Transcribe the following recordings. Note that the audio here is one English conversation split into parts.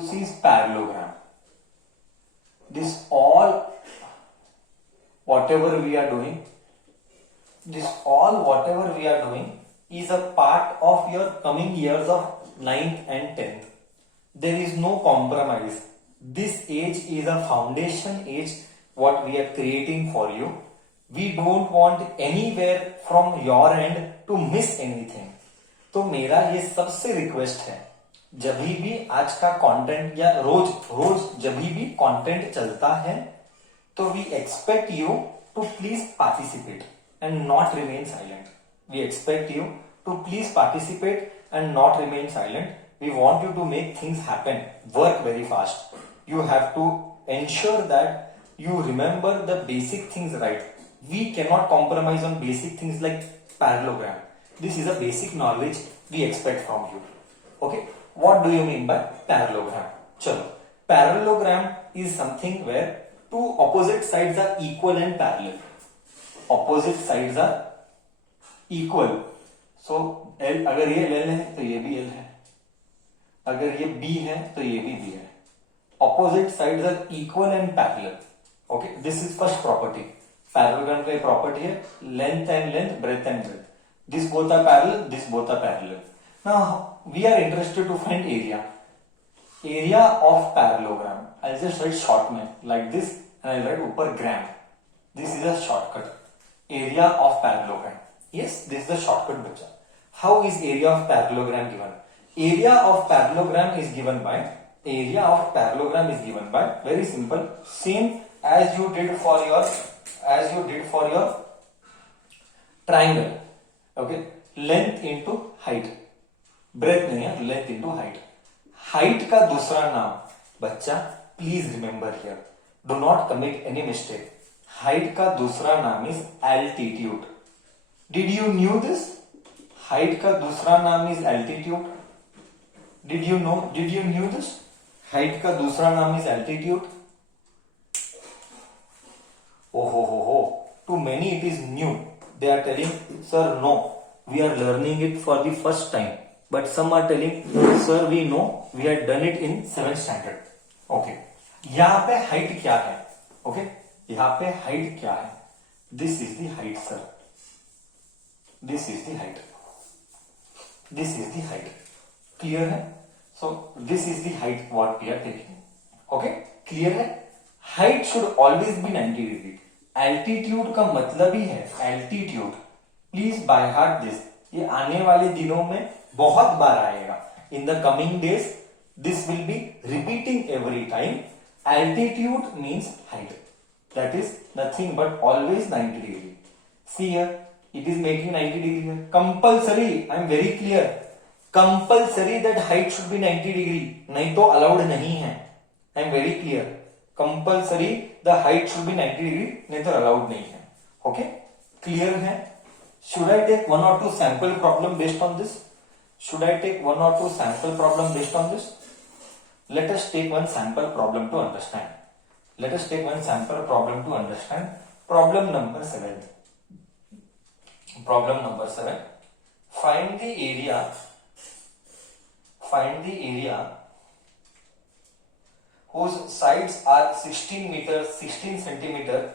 This is parallelogram. This all whatever we are doing, is a part of your coming years of 9th and 10th. There is no compromise. This age is a foundation age what we are creating for you. We don't want anywhere from your end to miss anything. तो मेरा ये सबसे request है, जब भी आज का content या रोज जब भी कंटेंट चलता है, तो we expect you to please participate and not remain silent. We expect you to please participate and not remain silent. We want you to make things happen, work very fast. You have to ensure that you remember the basic things right. We cannot compromise on basic things like parallelogram. This is a basic knowledge we expect from you. Okay, what do you mean by parallelogram? Chalo, parallelogram is something where two opposite sides are equal and parallel. Opposite sides are equal. So L, अगर ये L है तो ये भी L है, अगर ये B है तो ये भी B है. Opposite sides are equal and parallel. Okay, this is first property. Parallelogram का प्रॉपर्टी है length and length, breadth and breadth. This both are parallel, this both are parallel. Now we are interested to find area. Area of parallelogram. I'll just write short में like this and I'll write ऊपर gram. This is a shortcut. Area of parallelogram. Yes, this is the shortcut बच्चा. How is area of parallelogram given? Area of parallelogram is given by very simple, same as you did for your triangle. Okay, length into height, breadth नहीं है, length into height. Height का दूसरा नाम बच्चा, please remember here, do not commit any mistake. Height का दूसरा नाम is altitude. Did you knew this? Height का दूसरा नाम is altitude. Did you knew this? Height का दूसरा नाम is altitude. Oh. To many it is new. They are telling, sir, no, we are learning it for the first time. But some are telling, sir, we know, we had done it in 7th standard. Okay. यहाँ पे height क्या है? Okay. यहाँ पे height क्या है? This is the height, sir. This is the height. This is the height. Clear है? So this is the height what we are taking. Okay, clear है? Height should always be 90 degree. Altitude का मतलब ही है altitude. Please by heart this. ये आने वाले दिनों में बहुत बार आएगा. In the coming days, this will be repeating every time. Altitude means height. That is nothing but always 90 degree. See here, it is making 90 degree here. Compulsory, I am very clear. Compulsory that height should be 90 degree. नहीं तो allowed नहीं है. I am very clear. Compulsory the height should be 90 degree. नहीं तो allowed नहीं है. Okay? Clear है? Should I take one or two sample problem based on this? Let us take one sample problem to understand. Problem number 7. Find the area whose sides are 16 centimeter.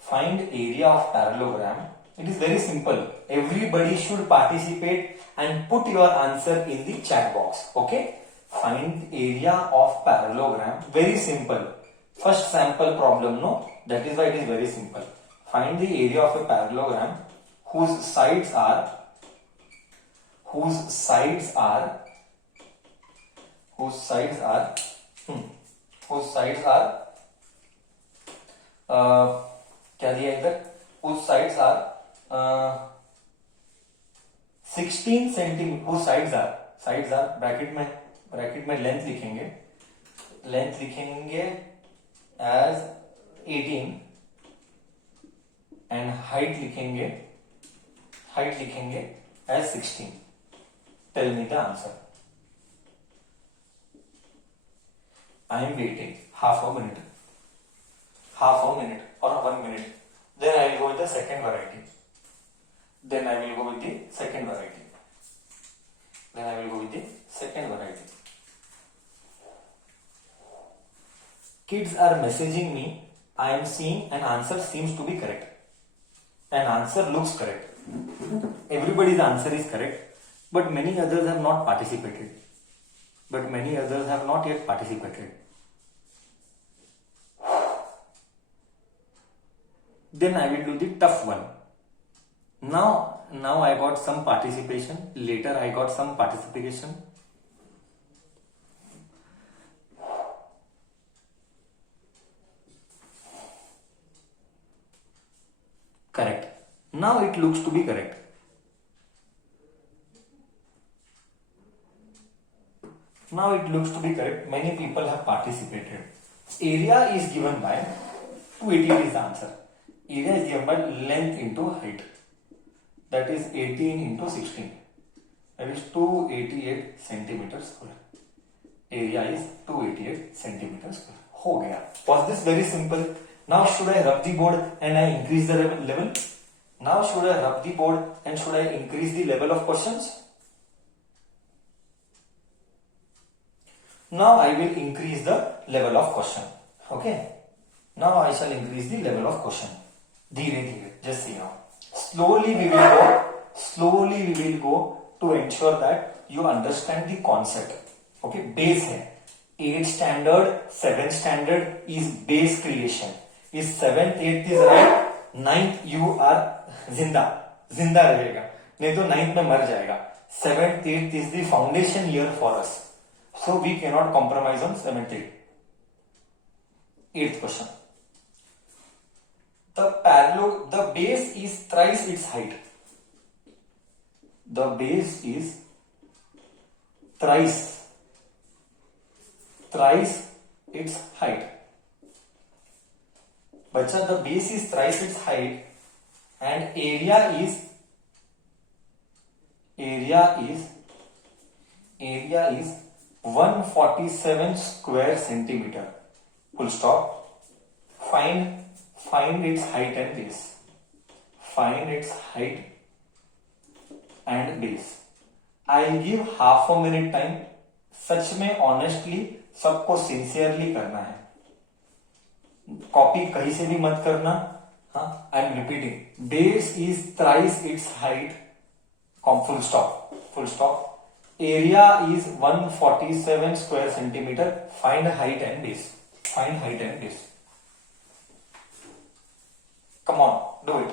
Find area of parallelogram. It is very simple. Everybody should participate and put your answer in the chat box. Okay? Find area of parallelogram. Very simple. First sample problem, no? That is why it is very simple. Find the area of a parallelogram whose sides are क्या दिया इधर? whose sides are 16 centimetre. whose sides are bracket में length लिखेंगे as 18 and height लिखेंगे as 16. Tell me the answer. I am waiting half a minute or 1 minute. Then I will go with the second variety. Kids are messaging me. I am seeing an answer seems to be correct. An answer looks correct. Everybody's answer is correct, but many others have not participated. But many others have not yet participated. Then I will do the tough one. Now I got some participation. Later I got some participation. Correct. Now it looks to be correct. Now it looks to be correct. Many people have participated. Area is given by 288 is the answer. Area is given by length into height. That is 18 into 16. That is 288 centimeters square. Area is 288 centimeters square. हो गया. Was this very simple? Now should I rub the board and I increase the level? Now should I rub the board and should I increase the level of questions? Now I will increase the level of question. Okay. Now I shall increase the level of question. धीरे धीरे. Just see now. Slowly we will go to ensure that you understand the concept. Okay. Base है. 8th standard, 7th standard is base creation. Is 7th, 8th is right. 9th you are जिंदा रहेगा. नहीं तो 9th में मर जाएगा. 7th, 8th is the foundation year for us. So we cannot compromise on 7th, 8th. 8th question. The base is thrice its height. The base is thrice its height. बच्चा, the base is thrice its height and area is 147 square centimeter. Full stop. Find its height and base. Find its height and base. I'll give half a minute time. सच में honestly सबको sincerely करना है. Copy कहीं से भी मत करना. हाँ, I am repeating. Base is thrice it's height. Full stop. Area is 147 square centimeter. Find height and base. Come on, do it.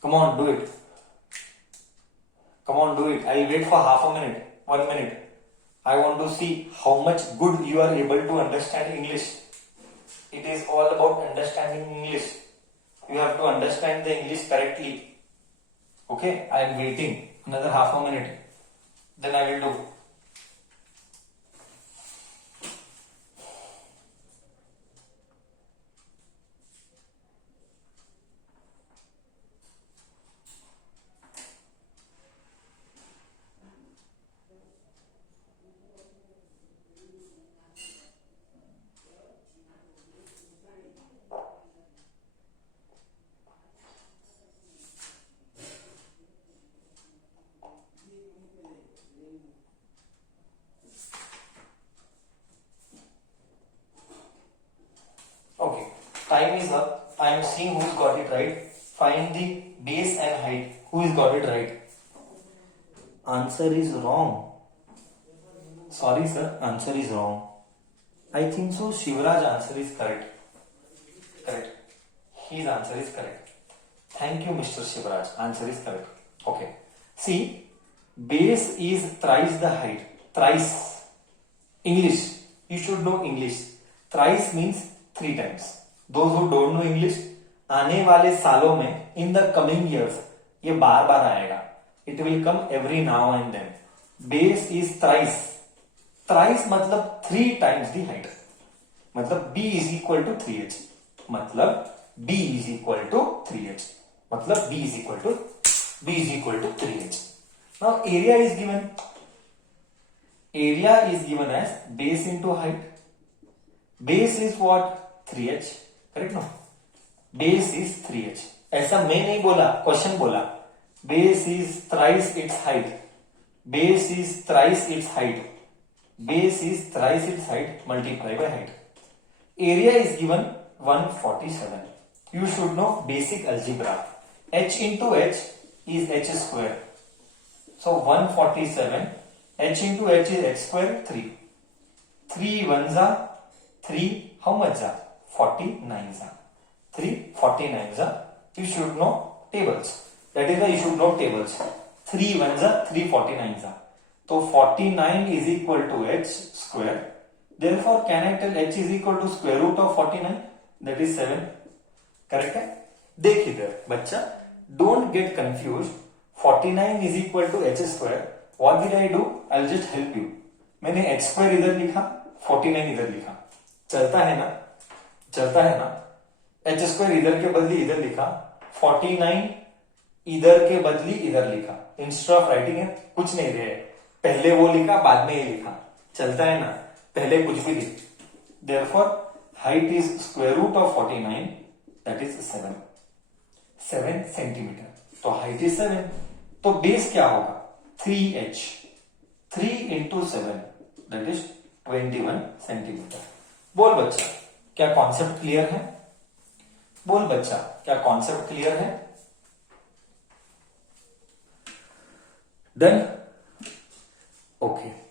Come on, do it. I'll wait for half a minute, 1 minute. I want to see how much good you are able to understand English. It is all about understanding English. You have to understand the English correctly. Okay, I am waiting another half a minute. Then I will do. Okay, time is up. I am seeing who's got it right. Find the base and height. Who has got it right? Answer is wrong. Sorry sir, answer is wrong. I think so. Shivraj answer is correct. His answer is correct. Thank you, Mr. Shivraj. Answer is correct. Okay. See, base is thrice the height. Thrice. English. You should know English. Thrice means 3 times. Those who don't know English, आने वाले सालों में in the coming years ये बार बार आएगा. It will come every now and then. Base is thrice. Thrice मतलब 3 times the height. मतलब B is equal to 3h. मतलब B is equal to 3h. मतलब B is equal to 3h. Now area is given. Area is given as base into height. Base is what? 3h. Correct no? Base is 3h. ऐसा मैं नहीं बोला, question बोला. Base is thrice its height. Base is thrice its height. Base is thrice its height multiplied by height. Area is given 147. You should know basic algebra. H into H is H square. So 147. H into H is H square 3. 3 ones are 3. How much are? 49s are. 3 49s are. You should know tables. That is why you should know tables. 3 ones are 3 49s are. So 49 is equal to H square. Therefore, can I tell H is equal to square root of 49? That is 7. Correct है? देख इधर बच्चा, don't get confused. 49 is equal to H square. What did I do? I'll just help you. मैंने H square इधर लिखा, 49 इधर लिखा. चलता है ना? चलता है ना? H square इधर के बदली इधर लिखा, 49 इधर के बदली इधर लिखा. Instead of writing है, कुछ नहीं रहे. पहले वो लिखा, बाद में ये लिखा. चलता है ना? पहले कुछ भी लिख. Therefore, height is square root of 49. That is 7 centimetre. तो हाइट इज 7. तो बेस क्या होगा? 3h. 3 into 7 that is 21 centimetre. बोल बच्चा, क्या कॉन्सेप्ट क्लियर है? बोल बच्चा, क्या कॉन्सेप्ट क्लियर है? डन? ओके.